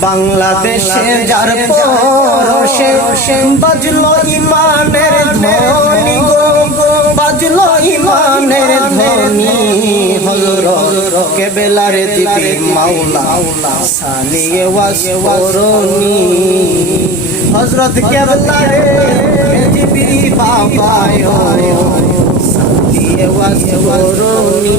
বাংলাদেশে যার পরশে বাজলো ইমানের ধ্বনি গো। বাজলো ইমানের ধ্বনি হজরত কেবেলার দিদি মাওলা সানিয়ে ওয়াস করনি। হজরত কেবলার দিদি বাবায় সানিয়ে ওয়াস করনি।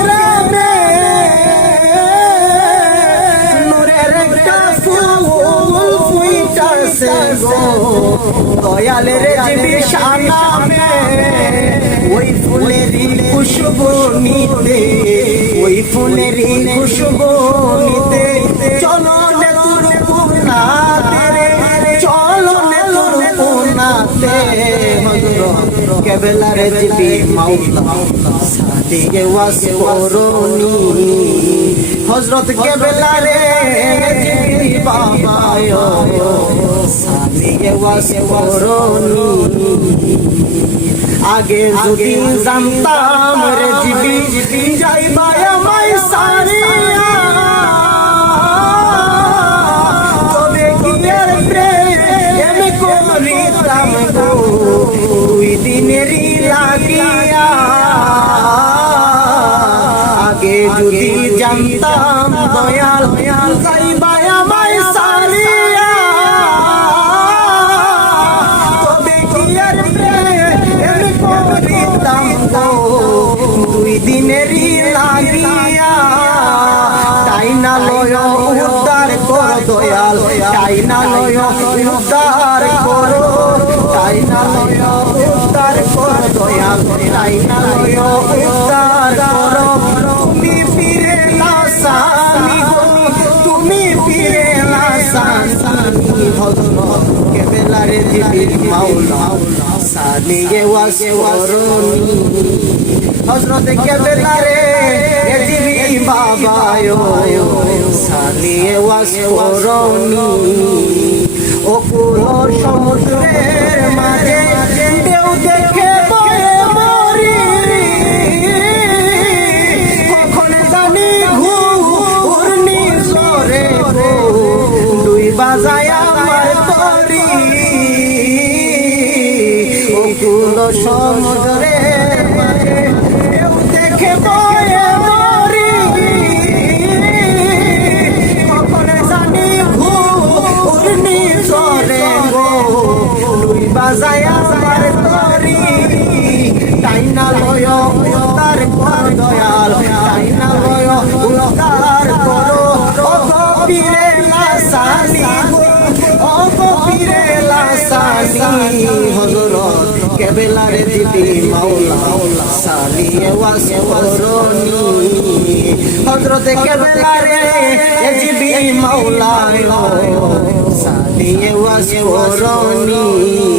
গো দয়ালের জিনিসা নামে ওই ফুলেরই খুশবু নিতে, ওই ফুলেরই খুশবু নিতে। চলো নেতুর পুনাতে রে, চলো নেতুর পুনাতে কেবলার জিবি মাওলা সাদিকে ওয়াস করনি হজরত কেবলারে জিবি বাবায়। সাদিকে ওয়াস করনি। আগে যদি জানতাম রে জিবি যাইবা আমায় সারিয়া। তবে কি আর প্রেম করিতাম গো? দুই দিনেরই লাগিয়া। আগে যদি জানতাম দয়াল যাইবা দয়াল, তাই না লয় উদ্ধার করো, তাই না লয় উদ্ধার কর দয়াল, তাই না লয় উদ্ধার করো। তুমি ফিরে না গো, তুমি ফিরে না সানি ভগবান কেবেলারে দিবি মাওলা সানিয়ে ওয়াস করুনি। হজরত কেবেলারে দিবি বাবায় সানিয়ে ওয়াস করুনি। অকুল সমুদ্রের মাঝে ঢেউ দেখে বয়ে মরি। কখন জানি ঘুরনি গো দুই বাজায় আমার তরি। অকুল সমুদ্রের লয় উত্তার কর দয়াল। তাই না লয় উত্তার করো ও কপিরে লাসানি ও কপিরে লাসানি হজরত কেবেলারে দিদি মাওলা সালিয়ে ওয়াস করনি। হজরত কেবেলারে দিদি মাওলা সালিয়ে ওয়াস করনি।